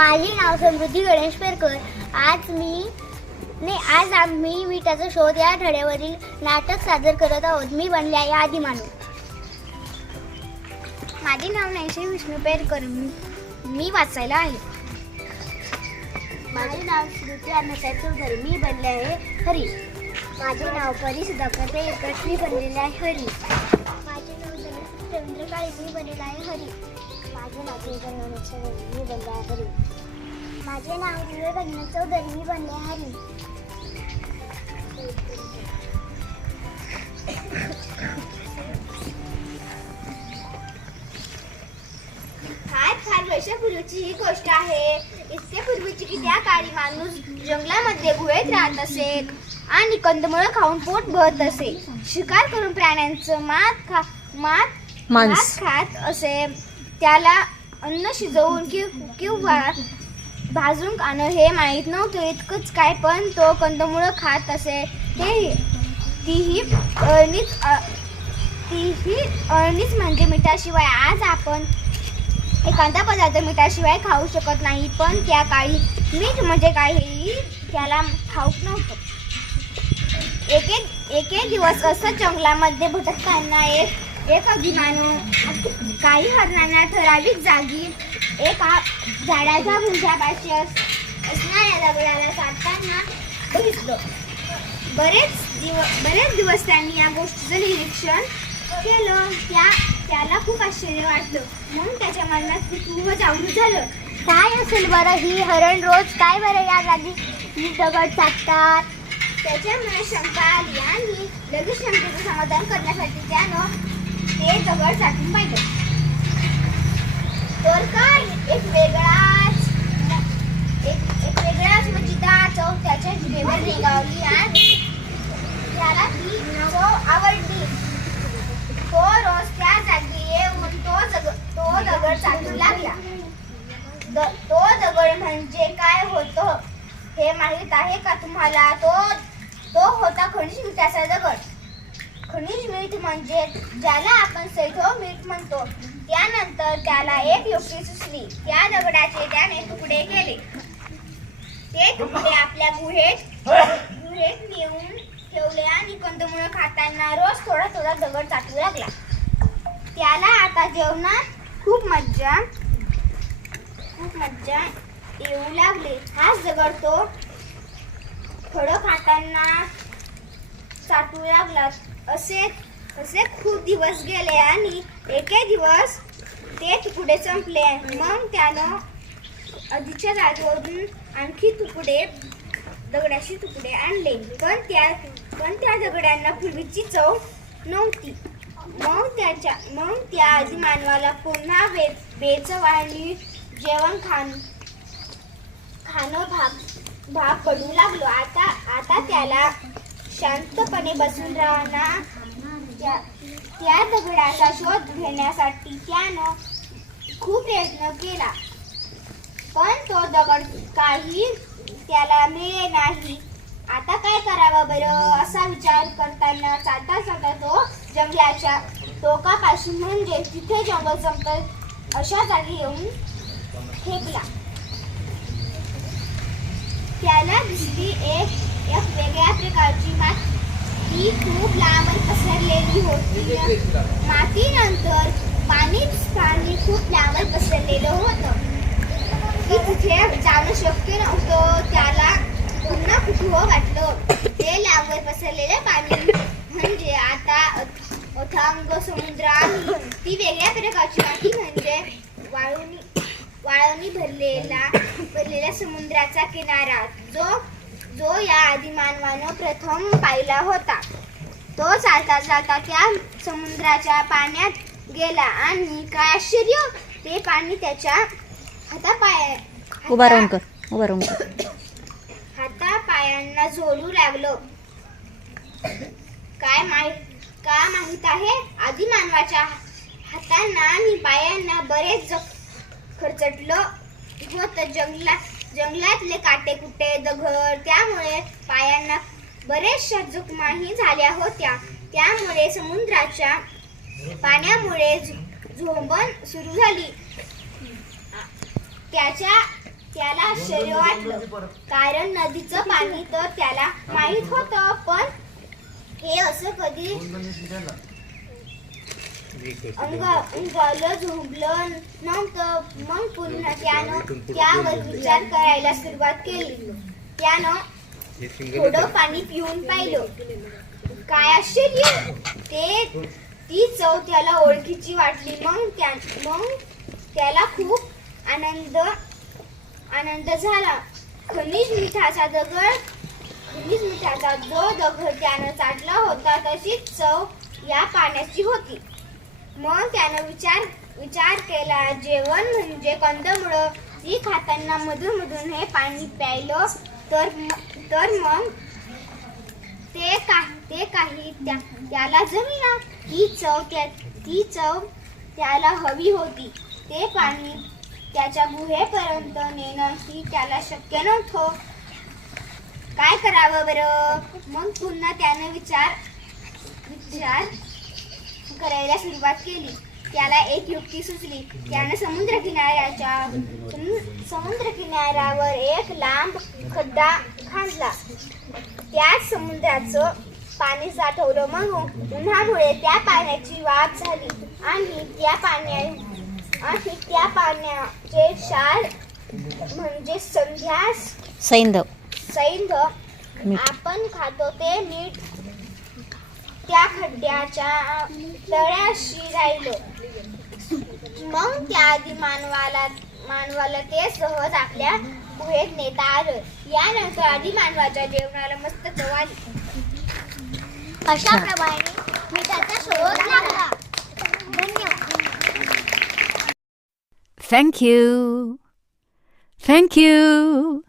माझे नाव समृद्धी गणेश पेरकर. आज आम्ही मिठाचा शोध या धड्यावरील नाटक सादर करत आहोत. मी बनले आहे आदिमानव. माझे नाव नैशी विष्णू पेरकर. मी वाचायला आहे. माझे नाव श्रुती अण्णासाहेब चौधरी. मी बनले आहे हरी. माझे नाव परी सुधाकर पेरकर. मी बनलेले आहे हरी. माझे नाव रवींद्र काळे. मी बनलेले आहे हरी. माझे नाव मी बनले आहे हरी. माझे नाव दिव्य चौधरी. मी बनले आहे हरी. फार वर्षापूर्वीची ही गोष्ट आहे. इतक्या पूर्वीची की त्या काळी माणूस जंगलामध्ये गुहेत राहत असे आणि कंदमुळं खाऊन पोट भरत असे. शिकार करून प्राण्यांचं मांस खात असे. त्याला अन्न शिजवून किंवा भाजून खाणं हे माहीत नव्हतं. इतकंच काय, पण तो कंदमुळं खात असे. तीही अळणीच म्हणजे मिठाशिवाय. आज आपण एखादा पदार्थ मिठाशिवाय खाऊ शकत नाही, पण त्या काळी मीठ म्हणजे काय हेही त्याला ठाऊक नव्हतं. एके दिवस असं जंगलामध्ये भटकताना एक अभिमानव काही हरणांना ठराविक जागी एका झाडाच्या बुंध्यापाशी असणाऱ्या दगडाला साधताना बघितलं. बरेच दिवस त्यांनी या गोष्टीचं निरीक्षण केलं. त्याला खूप आश्चर्य वाटलं. म्हणून त्याच्या मनात कुतूहल जागृत झालं. काय असेल बरं ही हरण रोज काय बरं या जागी ही दगड चाटतात. त्याच्या मनात शंका आली आणि लगेच शंकेचं समाधान करण्यासाठी त्यानं ते दगड चाटून पाहिलं. तर काय एक वेगळाच मजेदार चव त्याच्या जिभेवर रेंगावली आणि त्याला ती चव आवडली. तो रोज त्या जागी येऊन तो दगड चाटू लागला. तो दगड म्हणजे काय होतं हे माहीत आहे का तुम्हाला? तो होता खनिज मिठाचा दगड. खनिज मीठ म्हणजे ज्याला आपण सैठो मीठ म्हणतो. त्यानंतर त्याला एक युक्ती सुचली. त्या दगडाचे त्याने तुकडे केले. ते तुकडे आपल्या गुहेत नेऊन ठेवले आणि कंदमुळं खाताना रोज थोडा थोडा दगड चाटू लागला. त्याला आता जेवणात खूप मज्जा येऊ लागली. हाच दगड तो थोडं खाताना चाटू लागला. असे खूप दिवस गेले आणि एके दिवस ते तुकडे संपले. मग त्यानं आधीच्या जागेवरून आणखी दगडाशी तुकडे आणले. पण त्या दगडांना पूर्वीची चव नव्हती. मग त्या आधी मानवाला पुन्हा बेचव आणि जेवण खाणं भाग पडू लागलो. आता त्याला शांतपणे बसून राहणार. त्या दगडाचा शोध घेण्यासाठी त्यानं खूप प्रयत्न केला, पण तो दगड काही त्याला मिळे नाही. आता काय करावं बरं असा विचार करताना चालता तो जंगलाच्या टोकापासून म्हणजे तिथे जंगल संपत अशा जागी येऊन ठेपला. त्याला दिसली एक वेगळ्या प्रकारची माती खूप लांब पसरलेली होती. मातीनंतर पाणी खूप लांब पसरलेलं होतं. तिथे जाणं शक्य नव्हतं. त्याला पुन्हा कुतूहल वाटलं. ते लांब पसरलेले पाणी म्हणजे आता अथांग समुद्र आणि ती वेगळ्या प्रकारची माती म्हणजे वाळूनी भरलेला समुद्राचा किनारा जो या आधी मानवानं प्रथम पाहिला होता. तो चालता त्या समुद्राच्या पाण्यात गेला आणि काय आश्चर्य, ते पाणी त्याच्या हातापायांना झोलू लागलं. काय माहित आहे, आधी मानवाच्या हातांना आणि पायांना बरेच खरचटलं होतं. जंगलातले काटेकुटे दगड, त्यामुळे पायांना बरेचशा जखमाही झाल्या होत्या. त्यामुळे समुद्राच्या पाण्यामुळे झोंबण सुरू झाली. त्याला आश्चर्य वाटलं, कारण नदीचं पाणी तर त्याला माहित होतं, पण हे असं कधी अंगाला झोंबलं नव्हतं. मग पुन्हा त्यानं त्यावर विचार करायला सुरुवात केली. त्यानं थोडं पाणी पिऊन पाहिलं. काय आश्चर्य! ती चव त्याला ओळखीची वाटली. मग त्याला खूप आनंद झाला. खनिज मिठाचा जो दगड त्यानं चाटला होता, तशीच चव या पाण्याची होती. मग त्यानं विचार केला, जेवण म्हणजे कंदमुळं. ती खाताना मधून हे पाणी प्यायलं तर मग ते काही त्याला जमेना. ती चव त्याला हवी होती. ते पाणी त्याच्या गुहेपर्यंत नेणंही त्याला शक्य नव्हतं. काय करावं बरं? मग पुन्हा त्यानं विचार करायला सुरुवात केली. त्याला एक युक्ती सुचली. त्यानं समुद्र किनाऱ्यावर एक लांब खड्डा खांदला. त्यात समुद्राचं पाणी साठवलं. मग उन्हामुळे त्या पाण्याची वाफ झाली आणि त्या पाण्याचे क्षार म्हणजे सैंध आपण खातो ते मीठ त्या खड्ड्याच्या तळ्याशी राहिलं. मग त्याआधी मानवाला ते सहज आपल्या गुहेत नेता आलं. यानंतर आधी मानवाच्या जेवणाला मस्त चव आली. अशा प्रमाणे मिठाचा शोध लागला. धन्यवाद. Thank you.